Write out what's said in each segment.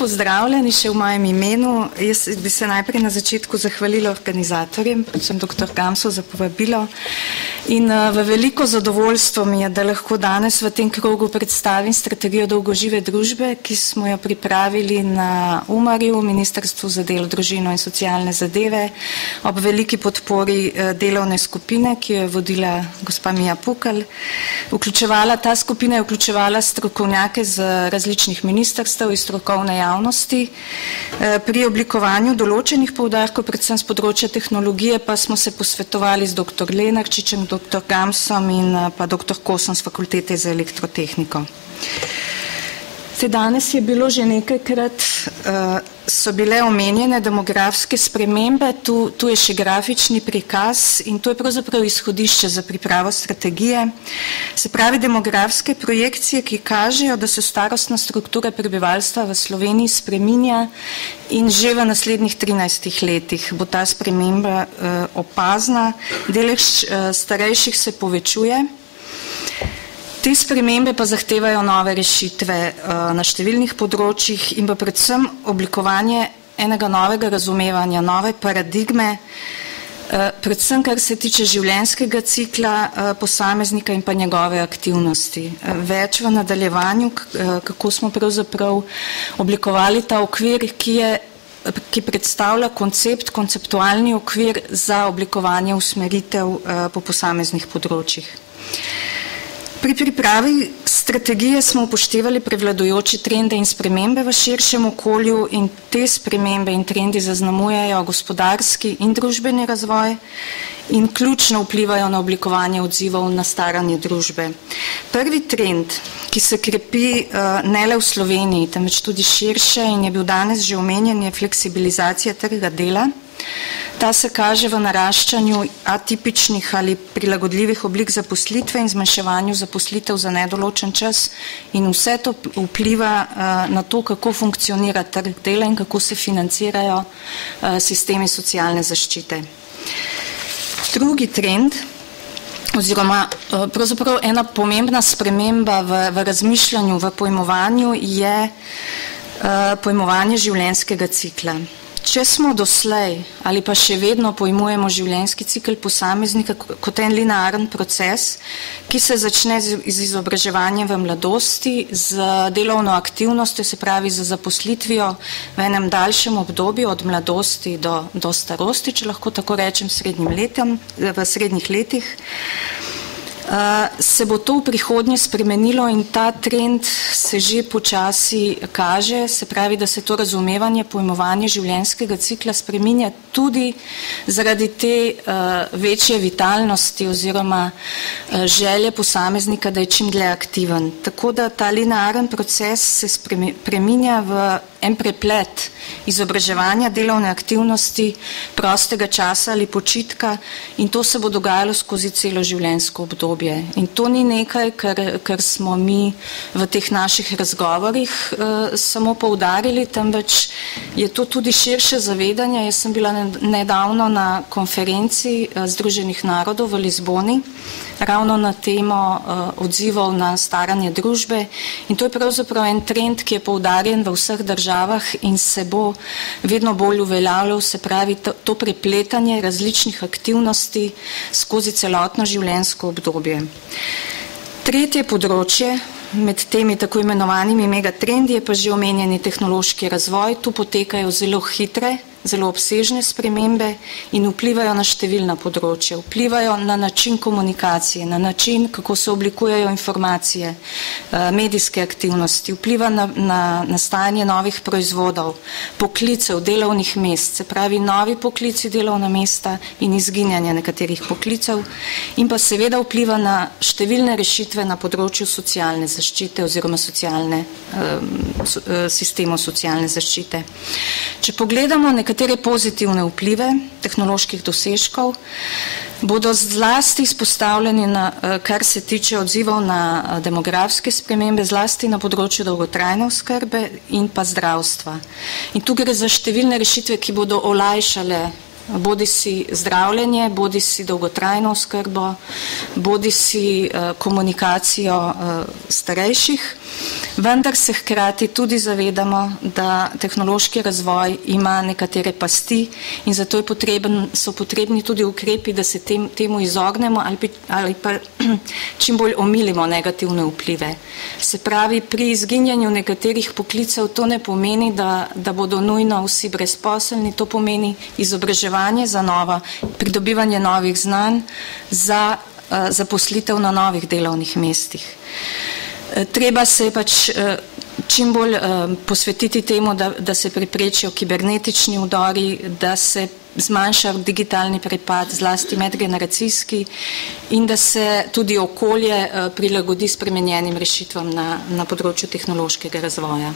Pozdravljeni še v mojem imenu. Jaz bi se najprej na začetku zahvalila organizatorjem, predvsem dr. Gamsu za povabilo. In v veliko zadovoljstvo mi je, da lahko danes v tem krogu predstavim strategijo dolgožive družbe, ki smo jo pripravili na UMAR-ju, Ministrstvu za delo, družino in socialne zadeve, ob veliki podpori delovne skupine, ki jo je vodila gospa Mija Pukl. Ta skupina je vključevala strokovnjake z različnih ministrstev in strokovne javnosti. Pri oblikovanju določenih poudarkov, predvsem z področja tehnologije, pa smo se posvetovali z dr. Lenarčičem, dr. Gamsom in pa dr. Kosom z Fakultete za elektrotehniko. Danes je bilo že nekajkrat, so bile omenjene demografske spremembe, tu je še grafični prikaz in to je pravzaprav izhodišče za pripravo strategije. Se pravi demografske projekcije, ki kažejo, da se starostna struktura prebivalstva v Sloveniji spreminja in že v naslednjih 13 letih bo ta sprememba opazna, delež starejših se povečuje. Te spremembe pa zahtevajo nove rešitve na številnih področjih in pa predvsem oblikovanje enega novega razumevanja, nove paradigme, predvsem kar se tiče življenjskega cikla posameznika in pa njegove aktivnosti. Več v nadaljevanju, kako smo pravzaprav oblikovali ta okvir, ki predstavlja konceptualni okvir za oblikovanje usmeritev po posameznih področjih. Pri pripravi strategije smo upoštevali prevladujoče trende in spremembe v širšem okolju in te spremembe in trendi zaznamujejo gospodarski in družbeni razvoj in ključno vplivajo na oblikovanje odzivov na staranje družbe. Prvi trend, ki se krepi ne le v Sloveniji, temveč tudi širše in je bil danes že omenjen, je fleksibilizacija trga dela. Ta se kaže v naraščanju atipičnih ali prilagodljivih oblik zaposlitve in zmanjševanju zaposlitev za nedoločen čas in vse to vpliva na to, kako funkcionira trg dela in kako se financirajo sistemi socialne zaščite. Drugi trend, oziroma pravzaprav ena pomembna sprememba v razmišljanju, v pojmovanju je pojmovanje življenjskega cikla. Če smo doslej ali pa še vedno pojmujemo življenjski cikel posameznika kot en linearen proces, ki se začne z izobraževanjem v mladosti, z delovno aktivnostjo, se pravi z zaposlitvijo v enem daljšem obdobju od mladosti do starosti, če lahko tako rečem, v srednjih letih, se bo to v prihodnje spremenilo in ta trend se že počasi kaže, se pravi, da se to razumevanje, pojmovanje življenjskega cikla spreminja tudi zaradi te večje vitalnosti oziroma želje posameznika, da je čim dlje aktiven. Tako da ta linearen proces se spreminja v en preplet izobraževanja, delovne aktivnosti, prostega časa ali počitka in to se bo dogajalo skozi celo življenjsko obdobje. In to ni nekaj, kar smo mi v teh naših razgovorih samo poudarili, temveč je to tudi širše zavedanje. Jaz sem bila nedavno na konferenci Združenih narodov v Lizboni, ravno na temo odzivov na staranje družbe in to je pravzaprav en trend, ki je poudarjen v vseh državah in se bo vedno bolj uveljavljal, se pravi to prepletanje različnih aktivnosti skozi celotno življenjsko obdobje. Tretje področje med temi tako imenovanimi megatrendi je pa že omenjeni tehnološki razvoj. Tu potekajo zelo hitre, zelo obsežne spremembe in vplivajo na številna področja. Vplivajo na način komunikacije, na način, kako se oblikujejo informacije, medijske aktivnosti, vpliva na nastajanje novih proizvodov, poklicev, delovnih mest, se pravi novi poklici, delovna mesta in izginjanje nekaterih poklicev in pa seveda vpliva na številne rešitve na področju socialne zaščite oziroma sistemov socialne zaščite. Če pogledamo nekatere pozitivne vplive tehnoloških dosežkov, bodo zlasti izpostavljeni, kar se tiče odzivov na demografske spremembe, zlasti na področju dolgotrajne oskrbe in pa zdravstva. In tu gre za številne rešitve, ki bodo olajšale bodi si zdravljenje, bodi si dolgotrajno oskrbo, bodi si komunikacijo starejših. Vendar se hkrati tudi zavedamo, da tehnološki razvoj ima nekatere pasti in zato so potrebni tudi ukrepi, da se temu izognemo ali pa čim bolj omilimo negativne vplive. Se pravi, pri izginjanju nekaterih poklicev to ne pomeni, da bodo nujno vsi brezposelni, to pomeni izobraževanje za nova, pridobivanje novih znanj za zaposlitev na novih delovnih mestih. Treba se pač čim bolj posvetiti temu, da se preprečijo kibernetični vdori, da se zmanjša digitalni prepad, zlasti medgeneracijski, in da se tudi okolje prilagodi spremenjenim rešitvam na področju tehnološkega razvoja.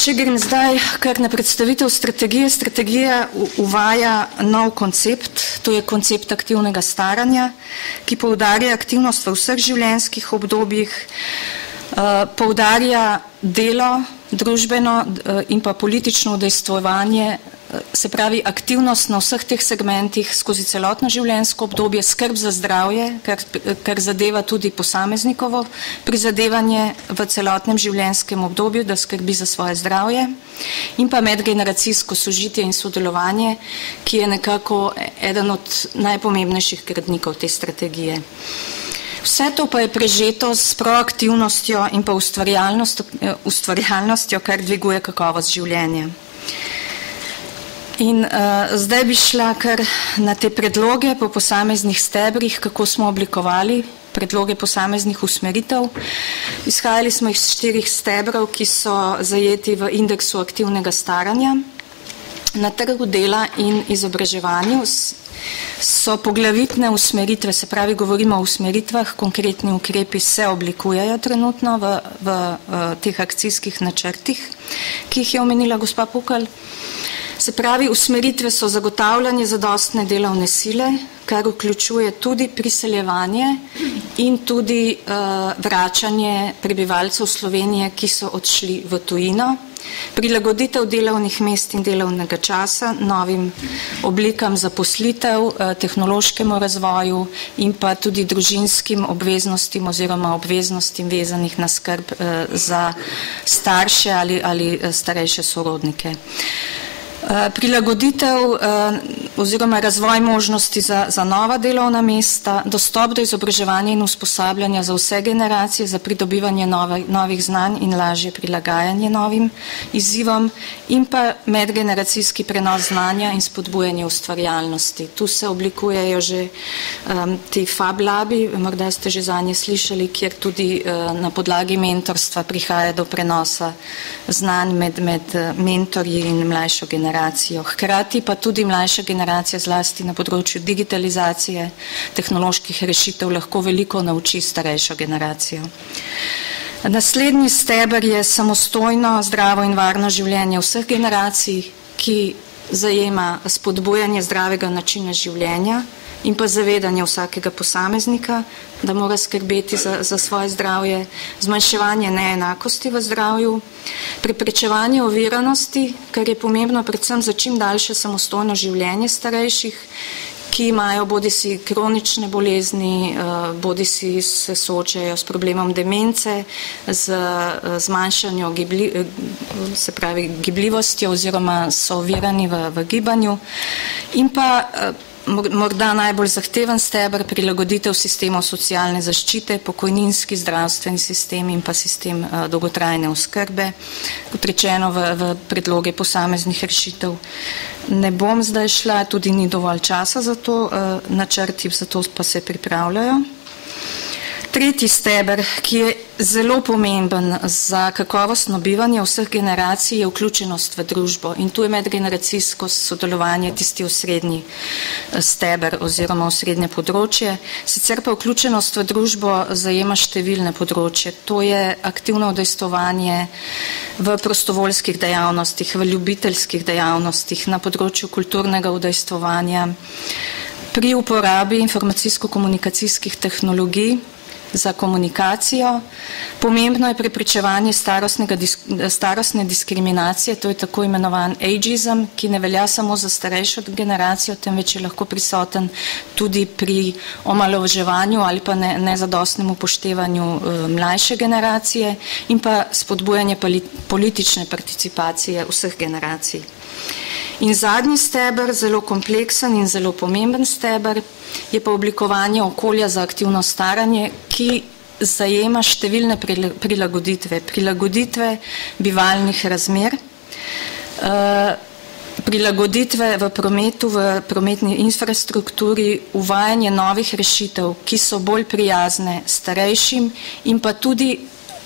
Če grem zdaj kar na predstavitev strategije, strategija uvaja nov koncept, to je koncept aktivnega staranja, ki poudarja aktivnost v vseh življenjskih obdobjih, poudarja delo, družbeno in pa politično udejstvovanje, se pravi aktivnost na vseh teh segmentih skozi celotno življenjsko obdobje, skrb za zdravje, kar zadeva tudi posameznikovo prizadevanje v celotnem življenjskem obdobju, da skrbi za svoje zdravje, in pa medgeneracijsko sožitje in sodelovanje, ki je nekako eden od najpomembnejših gradnikov te strategije. Vse to pa je prežeto s proaktivnostjo in pa ustvarjalnostjo, kar dviguje kakovost življenja. In zdaj bi šla kar na te predloge po posameznih stebrih, kako smo oblikovali predloge posameznih usmeritev. Izhajali smo iz 4 stebrov, ki so zajeti v indeksu aktivnega staranja. Na trgu dela in izobraževanju so poglavitne usmeritve, se pravi, govorimo o usmeritvah, konkretni ukrepi se oblikujejo trenutno v teh akcijskih načrtih, ki jih je omenila gospa Pukl. Se pravi, usmeritve so zagotavljanje zadostne delovne sile, kar vključuje tudi priseljevanje in tudi vračanje prebivalcev Slovenije, ki so odšli v tujino, prilagoditev delovnih mest in delovnega časa novim oblikam zaposlitev, tehnološkemu razvoju in pa tudi družinskim obveznostim oziroma obveznostim vezanih na skrb za starše ali starejše sorodnike. Prilagoditev oziroma razvoj možnosti za nova delovna mesta, dostop do izobraževanja in usposabljanja za vse generacije, za pridobivanje novih znanj in lažje prilagajanje novim izzivom in pa medgeneracijski prenos znanja in spodbujanje ustvarjalnosti. Tu se oblikujejo že ti Fab Labi, morda ste že zanje slišali, kjer tudi na podlagi mentorstva prihaja do prenosa znanj med mentorji in mlajšo generacijo. Hkrati pa tudi mlajša generacija zlasti na področju digitalizacije tehnoloških rešitev lahko veliko nauči starejšo generacijo. Naslednji steber je samostojno, zdravo in varno življenje vseh generacij, ki zajema spodbujanje zdravega načina življenja in pa zavedanje vsakega posameznika, da mora skrbeti za svoje zdravje, zmanjševanje neenakosti v zdravju, preprečevanje oviranosti, kar je pomembno predvsem za čim daljše samostojno življenje starejših, ki imajo bodisi kronične bolezni, bodisi se soočajo s problemom demence, z zmanjšanjo gibljivostjo oziroma so ovirani v gibanju in pa morda najbolj zahteven steber prilagoditev sistemov socialne zaščite, pokojninski, zdravstveni sistem in pa sistem dolgotrajne oskrbe, kot rečeno v predloge posameznih rešitev. Ne bom zdaj šla, tudi ni dovolj časa za to, načrti za to pa se pripravljajo. Tretji steber, ki je zelo pomemben za kakovostno bivanje vseh generacij, je vključenost v družbo in tu je medgeneracijsko sodelovanje tisti osrednji steber oziroma osrednje področje. Sicer pa vključenost v družbo zajema številne področje. To je aktivno udejstvovanje v prostovoljskih dejavnostih, v ljubiteljskih dejavnostih, na področju kulturnega udejstvovanja, pri uporabi informacijsko-komunikacijskih tehnologij, za komunikacijo. Pomembno je preprečevanje starostne diskriminacije, to je tako imenovan ageism, ki ne velja samo za starejšo generacijo, temveč je lahko prisoten tudi pri omalovaževanju ali pa nezadostnem upoštevanju mlajše generacije in pa spodbujanje politične participacije vseh generacij. In zadnji steber, zelo kompleksen in zelo pomemben steber, je pa oblikovanje okolja za aktivno staranje, ki zajema številne prilagoditve bivalnih razmer, prilagoditve v prometu, v prometni infrastrukturi, uvajanje novih rešitev, ki so bolj prijazne starejšim in pa tudi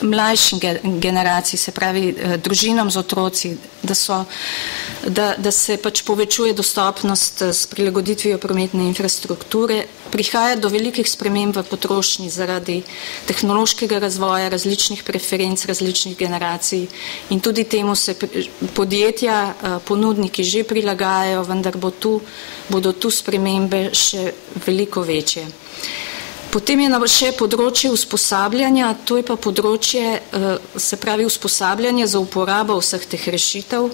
mlajšim generacij, se pravi družinam z otroci, da se pač povečuje dostopnost s prilagoditvijo prometne infrastrukture. Prihaja do velikih sprememb v potrošnji zaradi tehnološkega razvoja, različnih preferenc, različnih generacij in tudi temu se podjetja, ponudniki že prilagajajo, vendar bodo tu spremembe še veliko večje. Potem je še področje usposabljanja, to je pa področje, se pravi usposabljanje za uporabo vseh teh rešitev,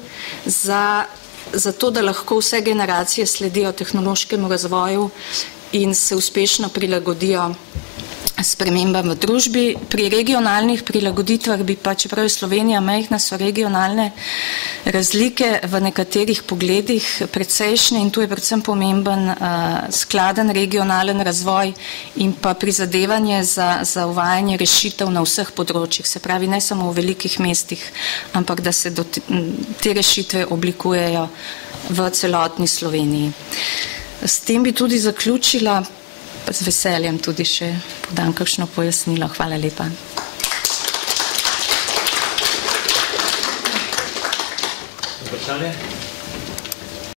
za to, da lahko vse generacije sledijo tehnološkemu razvoju in se uspešno prilagodijo spremembam v družbi. Pri regionalnih prilagoditvah bi pa, čeprav je Slovenija majhna, so regionalne razlike v nekaterih pogledih precejšnje in tu je predvsem pomemben skladen regionalen razvoj in pa prizadevanje za uvajanje rešitev na vseh področjih, se pravi ne samo v velikih mestih, ampak da se te rešitve oblikujejo v celotni Sloveniji. S tem bi tudi zaključila, z veseljem tudi še podam kakšno pojasnilo. Hvala lepa. Vprašanje?